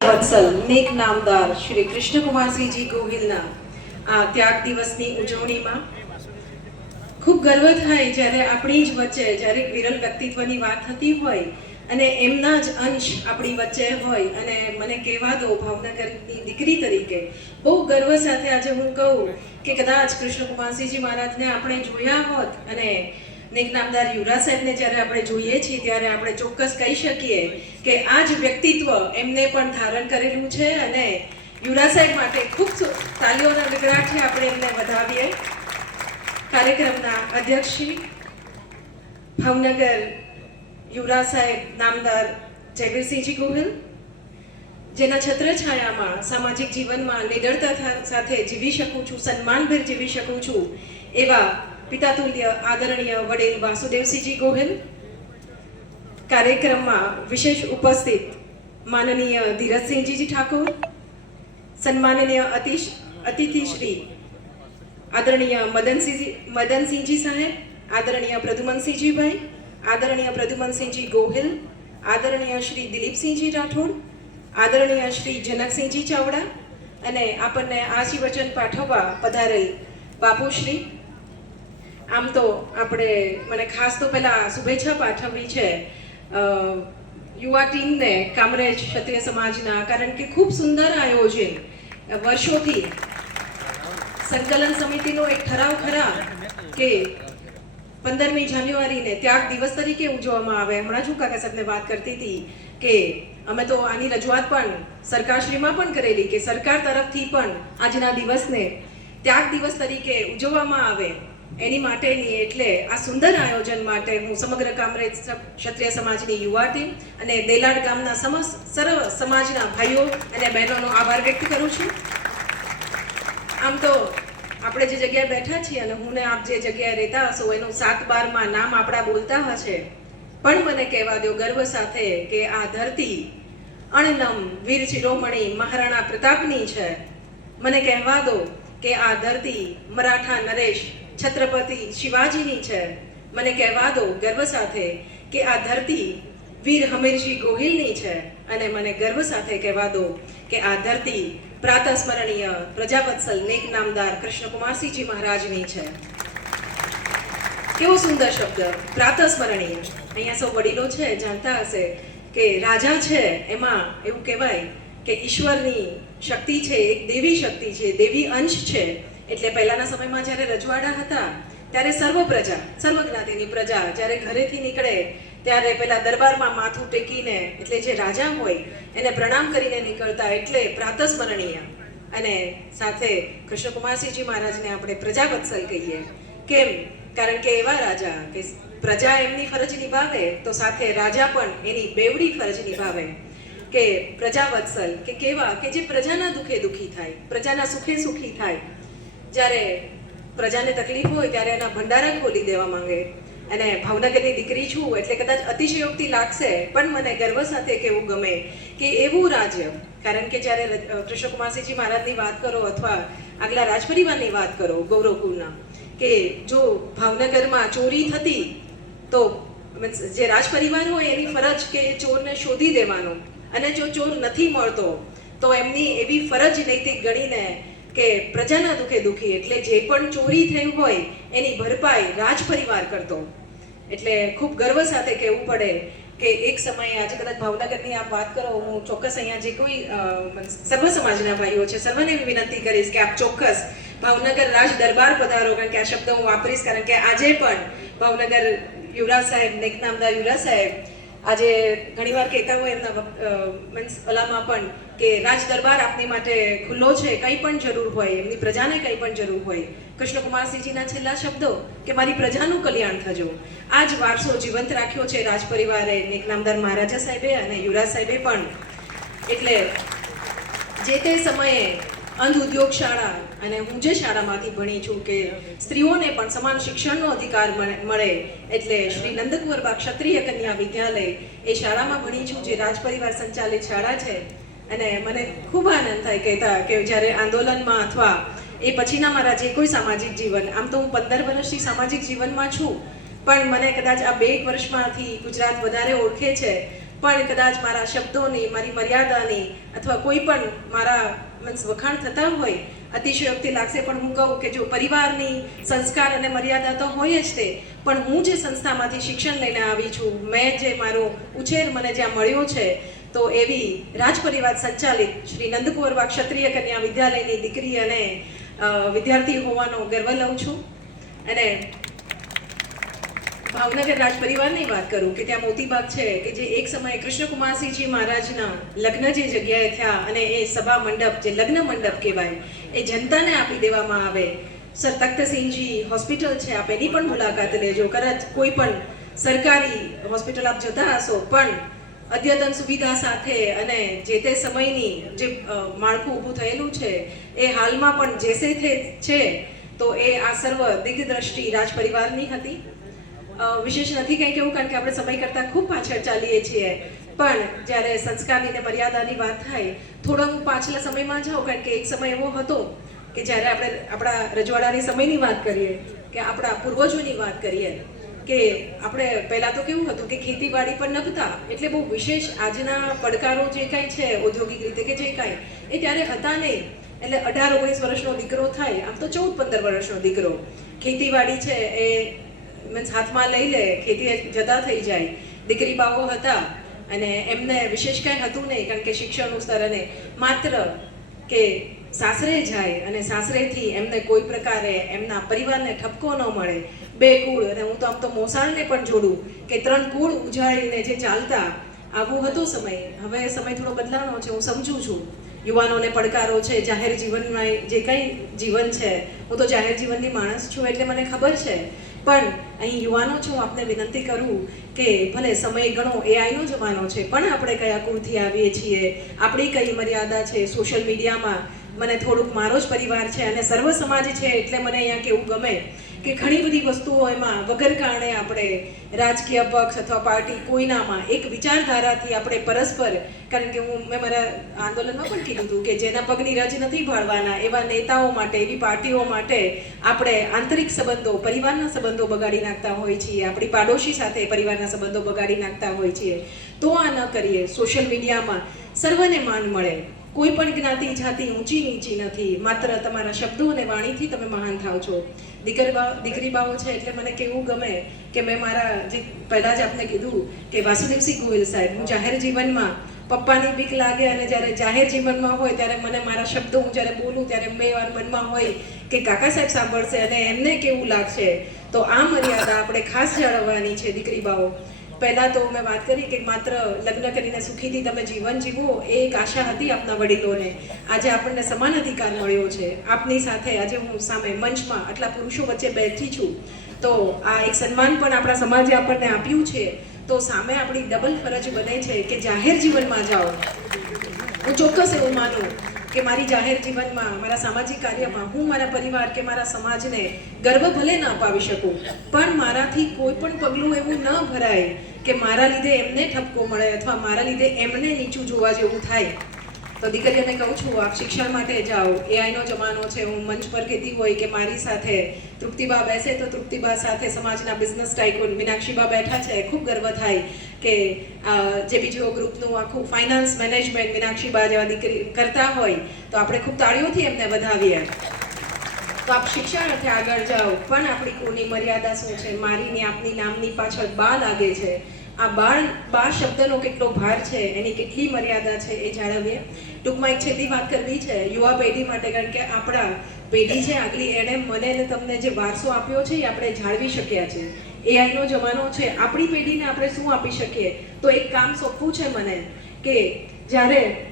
વત્સલ નેક નામદાર શ્રી કૃષ્ણકુમારસિંહજી ગોહિલના આ ત્યાગ દિવસની ઉજવણીમાં ખૂબ ગર્વ થાય જ્યારે આપણી જ વચ્ચે જ્યારે વિરલ વ્યક્તિત્વની વાત થતી હોય અને એમના જ અંશ આપણી વચ્ચે હોય અને મને કહેવા દો ભાવનગરની દીકરી તરીકે, બહુ ગર્વ સાથે આજે હું કહું કે કદાચ કૃષ્ણકુમારસિંહજી મહારાજને આપણે જોયા હોત અને નેક નામદાર યુવરાજ સાહેબને જ્યારે આપણે જોઈએ છીએ, ત્યારે આપણે ચોક્કસ કહી શકીએ કે આ જ વ્યક્તિત્વ એમને પણ ધારણ કરેલું છે અને યુવરાજ સાહેબ માટે ખૂબ તાલીઓના ગગડાટથી આપણે એમને વધાવીએ. કાર્યક્રમના અધ્યક્ષ શ્રી ભાવનગર યુવરાજ સાહેબ નામદાર જયવીરસિંહજી ગોહિલ, જેના છત્રછાયામાં સામાજિક જીવનમાં નિડરતા સાથે જીવી શકું છું, સન્માનભેર જીવી શકું છું, એવા પિતાતુલ્ય આદરણીય વડીલ વાસુદેવસિંહજી ગોહિલ કાર્યક્રમમાં વિશેષ ઉપસ્થિત માનનીય ધીરજસિંહજી ઠાકોર, સન્માનનીય અતિશ, અતિથિ શ્રી આદરણીય મદનસિંહજી મદનસિંહજી સાહેબ, આદરણીય પ્રદુમનસિંહજીભાઈ આદરણીય પ્રદુમનસિંહજી ગોહિલ, આદરણીય શ્રી દિલીપસિંહજી રાઠોડ, આદરણીય શ્રી જનકસિંહજી ચાવડા અને આપણને આશીર્વચન પાઠવવા પધારેલ બાપુશ્રી આમ તો આપણે, મને ખાસ તો પહેલાં શુભેચ્છા પાઠવવી છે યુવા ટીમને કામરેજ ક્ષત્રિય સમાજના, કારણ કે ખૂબ સુંદર આયોજન વર્ષોથી સંકલન સમિતિનો એક ઠરાવ ખરા કે પંદરમી જાન્યુઆરીને ત્યાગ દિવસ તરીકે ઉજવવામાં આવે. હમણાં જ હું કાકા સાહેબને વાત કરતી હતી કે અમે તો આની રજૂઆત પણ સરકારશ્રીમાં પણ કરેલી કે સરકાર તરફથી પણ આજના દિવસને ત્યાગ દિવસ તરીકે ઉજવવામાં આવે. એની માટેની એટલે આ સુંદર આયોજન માટે હું સમગ્ર કામરેજ ક્ષત્રિય સમાજની યુવા ટીમ અને દેલાડ ગામના સમસ્ત સર્વ સમાજના ભાઈઓ અને બહેનોનો આભાર વ્યક્ત કરું છું. આમ તો આપણે જે જગ્યાએ બેઠા છીએ અને હું આપ જે જગ્યાએ રહેતા હશો, એનું સાત બારમાં નામ આપણા બોલતા હશે. પણ મને કહેવા દો ગર્વ સાથે કે આ ધરતી અણનમ વીર શિરોમણી મહારાણા પ્રતાપની છે. મને કહેવા દો કે આ ધરતી મરાઠા નરેશ છત્રપતિ શિવાજીની છે. મને કહેવા દો ગર્વ સાથે કે આ ધરતી વીર હમીરજી ગોહિલની છે અને મને ગર્વ સાથે કહેવા દો કે આ ધરતી પ્રાતસ્મરણીય પ્રજાવત્સલ નેક નામદાર કૃષ્ણકુમારસિંહજી મહારાજની છે. કેવો સુંદર શબ્દ. પ્રાતસ્મરણીય અહીંયા સૌ વડીલો છે, જાણતા હશે કે રાજા છે એમાં એવું કહેવાય કે ઈશ્વરની શક્તિ છે, એક દેવી શક્તિ છે, દેવી અંશ છે. એટલે પહેલાના સમયમાં જ્યારે રજવાડા હતા, ત્યારે સર્વ પ્રજા, સર્વ જ્ઞાતિની પ્રજા જ્યારે ઘરેથી નીકળે, ત્યારે પહેલાં દરબારમાં માથું ટેકીને, એટલે જે રાજા હોય, એને પ્રણામ કરીને નીકળતા એટલે પ્રાતસ્મરણીય. અને સાથે કૃષ્ણકુમારસિંહજી મહારાજને આપણે પ્રજાવત્સલ કહીએ. કેમ? કારણ કે એવા રાજા કે પ્રજા એમની ફરજ નિભાવે, તો સાથે રાજા પણ એની બેવડી ફરજ નિભાવે. કે પ્રજાવત્સલ, કે કેવા? કે જે પ્રજાના દુઃખે દુઃખી થાય, પ્રજાના સુખે સુખી થાય. જ્યારે પ્રજાને તકલીફ હોય ત્યારે એના ભંડારા ખોલી દેવા માંગે. અને ભાવનગરની દીકરી છું એટલે કદાચ અતિશયોક્તિ લાગશે, પણ મને ગર્વ સાથે કહેવું ગમે કે એવું રાજ્ય, કારણ કે જ્યારે કૃષ્ણકુમારસિંહજી મહારાજની વાત કરો અથવા આગલા રાજપરિવારની વાત કરો ગૌરવકુળના કે જો ભાવનગરમાં ચોરી થતી, તો મીન્સ જે રાજપરિવાર હોય એની ફરજ કે ચોરને શોધી દેવાનો. અને જો ચોર નથી મળતો, તો એમની એવી ફરજ નૈતિક ગણીને કે પ્રજાના દુઃખે દુઃખી એટલે જે પણ ચોરી થઈ હોય એની ભરપાઈ રાજ પરિવાર કરતો. એટલે ખૂબ ગર્વ સાથે કહેવું પડે કે એક સમયે આજે કદાચ ભાવનગરની આપ વાત કરો, હું ચોક્કસ અહીંયા જે કોઈ સર્વ સમાજના ભાઈઓ છે, સર્વને વિનંતી કરીશ કે આપ ચોક્કસ ભાવનગર રાજ દરબાર પધારો, કારણ કે આ શબ્દ હું વાપરીશ, કારણ કે આજે પણ ભાવનગર યુવરાજ સાહેબ નેક નામદાર યુવરાજ સાહેબ આજે ઘણીવાર કહેતા હોય એમના મીન્સ ઓલામાં પણ કે રાજ દરબાર આપની માટે ખુલ્લો છે, કંઈ પણ જરૂર હોય, એમની પ્રજાને કંઈ પણ જરૂર હોય, કૃષ્ણકુમારસિંહજીના છેલ્લા શબ્દો કે મારી પ્રજાનું કલ્યાણ થજો. આ જ વારસો જીવંત રાખ્યો છે રાજ પરિવારે નામદાર મહારાજા સાહેબે અને યુવરાજ સાહેબે પણ. એટલે જે તે સમયે અંધ ઉદ્યોગ શાળા અને હું જે શાળામાંથી ભણી છું કે સ્ત્રીઓને પણ સમાન શિક્ષણનો અધિકાર મળે એટલે શ્રી નંદકુંવરબા ક્ષત્રિય કન્યા વિદ્યાલય એ શાળામાં ભણી છું, જે રાજ પરિવાર સંચાલિત શાળા છે. અને મને ખૂબ આનંદ થાય કહેતા કે જ્યારે આંદોલનમાં અથવા એ પછીના મારા જે કોઈ સામાજિક જીવન, આમ તો હું પંદર વર્ષથી સામાજિક જીવનમાં છું, પણ મને કદાચ આ બે એક વર્ષમાંથી ગુજરાત વધારે ઓળખે છે પણ કદાચ મારા શબ્દોની, મારી મર્યાદાની અથવા કોઈ પણ મારા મીન્સ વખાણ થતા હોય અતિશયોક્તિ લાગશે. પણ હું કહું કે જો પરિવારની સંસ્કાર અને મર્યાદા તો હોય જ તે, પણ હું જે સંસ્થામાંથી શિક્ષણ લઈને આવી છું, મેં જે મારો ઉછેર મને જ્યાં મળ્યો છે, તો એવી રાજપરિવાર સંચાલિત શ્રી નંદકુંવરબા ક્ષત્રિય કન્યા વિદ્યાલયની દીકરી અને વિદ્યાર્થી હોવાનો ગર્વ લઉં છું. અને ભાવનગર રાજ પરિવારની વાત કરું કે ત્યાં મોતીબાગ છે કે જે એક સમયે કૃષ્ણકુમારસિંહજી મહારાજના લગ્ન જે જગ્યાએ થયા અને એ સભા મંડપ, જે લગ્ન મંડપ કહેવાય, એ જનતાને આપી દેવામાં આવે. સર તખ્તસિંહજી હોસ્પિટલ છે, આપ એની પણ મુલાકાત લેજો. કદાચ કોઈ પણ સરકારી હોસ્પિટલ આપ જતા હશો, પણ અદ્યતન સુવિધા સાથે અને જે તે સમયની જે માળખું ઊભું થયેલું છે, એ હાલમાં પણ થે છે, તો એ આ સર્વ દિગ્દ્રષ્ટિ રાજ પરિવારની હતી. વિશેષ નથી કંઈ કેવું, કારણ કે આપણે સમય કરતાં ખૂબ પાછળ ચાલીએ છીએ. પણ જ્યારે સંસ્કારની ને મર્યાદાની વાત થાય, થોડો હું પાછલા સમયમાં જાઉં, કારણ કે એક સમય એવો હતો કે જ્યારે આપણે આપણા રજવાડાની સમયની વાત કરીએ, કે આપણા પૂર્વજોની વાત કરીએ, કે આપણે પહેલાં તો કેવું હતું કે ખેતીવાડી પર નભતા, એટલે બહુ વિશેષ આજના પડકારો જે કાંઈ છે, ઔદ્યોગિક રીતે કે જે કાંઈ, એ ત્યારે હતા નહીં. એટલે અઢાર, ઓગણીસ વર્ષનો દીકરો થાય, આમ તો ચૌદ, પંદર વર્ષનો દીકરો. ખેતીવાડી છે એ મીન્સ હાથમાં લઈ લે, ખેતીએ જતા થઈ જાય, દીકરી બાવો હતા અને એમને વિશેષ કાંઈ હતું નહીં, કારણ કે શિક્ષણનું સ્તર અને માત્ર કે સાસરે જાય અને સાસરેથી એમને કોઈ પ્રકારે એમના પરિવારને ઠપકો ન મળે. બે કુળ, અને હું તો આમ તો મોસાળને પણ જોડું કે ત્રણ કુળ ઉજાળીને જે ચાલતા, આવું હતો સમય. હવે સમય થોડો બદલાવાનો છે, હું સમજું છું. યુવાનોને પડકારો છે, જાહેર જીવનમાં જે કંઈ જીવન છે, હું તો જાહેર જીવનની માણસ છું એટલે મને ખબર છે. પણ અહીં યુવાનો છું આપને વિનંતી કરું કે ભલે સમય ઘણો એઆઈનો જમાનો છે, પણ આપણે કયા કુળથી આવીએ છીએ? આપણી કઈ મર્યાદા છે? સોશિયલ મીડિયામાં મને થોડુંક મારો જ પરિવાર છે અને સર્વ સમાજ છે એટલે મને અહીંયા કેવું ગમે. કે ઘણી બધી વસ્તુઓ એમાં વગર કારણે આપણે રાજકીય પક્ષ અથવા પાર્ટી કોઈનામાં એક વિચારધારાથી આપણે પરસ્પર, કારણ કે હું, મેં મારા આંદોલનમાં પણ કીધું હતું કે જેના પગની રજ નથી ભાળવાના, એવા નેતાઓ માટે, એવી પાર્ટીઓ માટે આપણે આંતરિક સંબંધો, પરિવારના સંબંધો બગાડી નાખતા હોઈએ છીએ, આપણી પાડોશી સાથે પરિવારના સંબંધો બગાડી નાખતા હોઈએ છીએ. તો આ ન કરીએ. સોશિયલ મીડિયામાં સર્વને માન મળે. કોઈ પણ જ્ઞાતિ જાતિ ઊંચી નીચી નથી. માત્ર તમારા શબ્દો અને વાણીથી તમે મહાન થાવ છો. દીકરી દીકરી બાઓ છે એટલે મને કેવું ગમે કે મેં મારા જે પહેલાં જ આપને કીધું કે વાસુદેવસિંહ ગોહિલ સાહેબ, હું જાહેર જીવનમાં પપ્પાની બીક લાગે અને જ્યારે જાહેર જીવનમાં હોય ત્યારે મને મારા શબ્દો હું જ્યારે બોલું ત્યારે મેં વાર મનમાં હોય કે કાકા સાહેબ સાંભળશે અને એમને કેવું લાગશે. તો આ મર્યાદા આપણે ખાસ જાળવવાની છે દીકરી બાઓ પહેલાં તો મેં વાત કરી કે માત્ર લગ્ન કરીને સુખીથી તમે જીવન જીવો, એ એક આશા હતી આપના વડીલોને. આજે આપણને સમાન અધિકાર મળ્યો છે. આપની સાથે આજે હું સામે મંચમાં આટલા પુરુષો વચ્ચે બેઠી છું. તો આ એક સન્માન પણ આપણા સમાજે આપણને આપ્યું છે. તો સામે આપણી ડબલ ફરજ બને છે કે જાહેર જીવનમાં જાઓ. હું ચોક્કસ એવું માનું કે મારી જાહેર જીવનમાં, મારા સામાજિક કાર્યમાં, હું મારા પરિવાર કે મારા સમાજને ગર્વ ભલે ન અપાવી શકું, પણ મારાથી કોઈ પણ પગલું એવું ન ભરાય કે મારા લીધે એમને ઠપકો મળે અથવા મારા લીધે એમને નીચું જોવા જેવું થાય, તો દીકરીઓને કહું છું, આપ શિક્ષણ માટે જાઓ. એઆઈનો જમાનો છે. હું મંચ પર કહેતી હોય કે મારી સાથે તૃપ્તિબા બેસે, તો તૃપ્તિબા સાથે સમાજના બિઝનેસ ટાઇકુન મીનાક્ષીબા બેઠા છે. ખૂબ ગર્વ થાય કે જે બીજો ગ્રુપનું આખું ફાઇનાન્સ મેનેજમેન્ટ મીનાક્ષીબા જેવા દીકરી કરતા હોય, તો આપણે ખૂબ તાળીઓથી એમને વધાવીએ. તો આપ શિક્ષણ અર્થે આગળ જાઓ. પણ આપણી કોની મર્યાદા શું છે? મારીને આપની નામની પાછળ બા લાગે છે. આ બાળ બા શબ્દનો કેટલો ભાર છે, એની કેટલી મર્યાદા છે એ જાળવીએ. ટૂંકમાં એક છેલ્લી વાત કરવી છે, યુવા પેઢી માટે, કારણ કે આપણા પેઢી છે, આગલી એણે મને અને તમને જે વારસો આપ્યો છે એ આપણે જાળવી શક્યા છે. એઆઈનો જમાનો છે. આપણી પેઢીને આપણે શું આપી શકીએ? તો એક કામ સોંપવું છે મને કે જ્યારે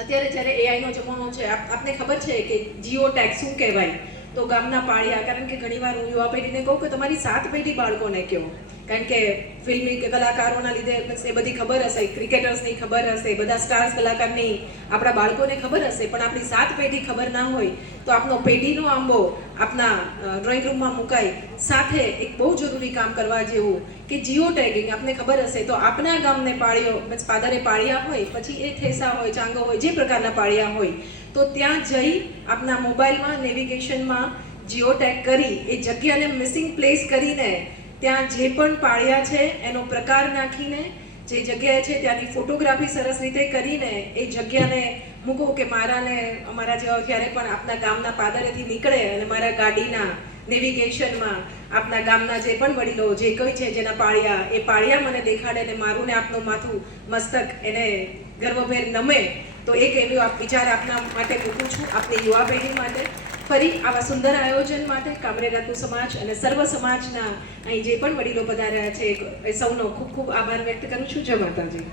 અત્યારે જ્યારે એઆઈનો જમાનો છે આપને ખબર છે કે જીઓ ટેગ શું કહેવાય? તો ગામના પાળિયા, કારણ કે ઘણીવાર હું યુવા પેઢીને કહું કે તમારી સાત પેઢી બાળકોને કહો. કારણ કે ફિલ્મી કલાકારોના લીધે means એ બધી ખબર હશે, ક્રિકેટર્સની ખબર હશે, બધા સ્ટાર્સ કલાકારની, આપણા બાળકોને ખબર હશે, પણ આપણી સાત પેઢી ખબર ના હોય તો આપનો પેઢીનો આંબો આપના ડ્રોઈંગ રૂમમાં મુકાય. સાથે એક બહુ જરૂરી કામ કરવા જેવું કે જીઓ ટેગિંગ આપને ખબર હશે તો આપના ગામને પાળીઓ means પાદરે પાળિયા હોય, પછી એ થેસા હોય, ચાંગો હોય, જે પ્રકારના પાળિયા હોય, તો ત્યાં જઈ આપના મોબાઈલમાં, નેવિગેશનમાં જીઓ ટેગ કરી, એ જગ્યાને મિસિંગ પ્લેસ કરીને ત્યાં જે પણ પાળિયા છે, એનો પ્રકાર નાખીને, જે જગ્યાએ છે ત્યાંની ફોટોગ્રાફી સરસ રીતે કરીને એ જગ્યાને મૂકો કે મારાને, અમારા જેવા જ્યારે પણ આપના ગામના પાદરેથી નીકળે અને મારા ગાડીના નેવિગેશનમાં આપના ગામના જે પણ વડીલો જે કોઈ છે જેના પાળિયા, એ પાળિયા મને દેખાડે ને મારું ને આપનું માથું મસ્તક એને ગર્વભેર નમે, તો એક એવી વિચાર આપના માટે મૂકું છું, આપની યુવા પેઢી માટે. ફરી આવા સુંદર આયોજન માટે કામરેગાતુ સમાજ અને સર્વ સમાજના અહીં જે પણ વડીલો પધાર્યા છે, એ સૌનો ખૂબ ખૂબ આભાર વ્યક્ત કરું છું. જય માતાજી.